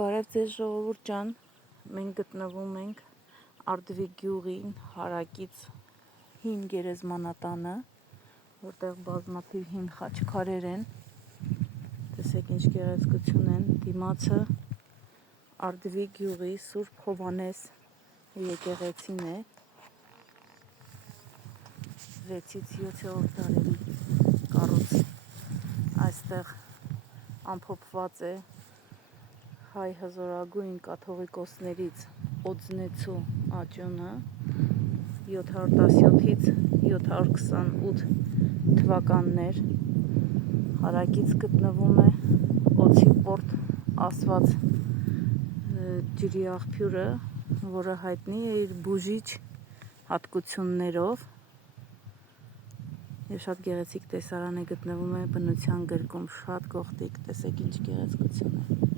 Բարև ձեզ ժողովուրդ ջան, մենք գտնվում ենք Արդվի գյուղին հարակից հին գերեզմանատանը, որտեղ բազմաթիվ հին խաչքարեր են, տեսեք ինչ գեղեցկություն են, դիմացը Արդվի գյուղի Սուրբ Հովհաննես եկեղեցին է, 6-ից 7-րդ դարերի կառույց, այստեղ ամփոփված է հայ հզորագույն կաթողիկոսներից Օձնեցու աճյունը 717-ից 728 թվականներ, հարակից գտնվում է Օձի պորտ ասված ջրի աղբյուրը, որը հայտնի է իր բուժիչ հատկություններով և շատ գեղեցիկ տեսարան է, գտնվում է բնության գրկում, շատ գողտրիկ, տեսեք ինչ գեղեցկություն է։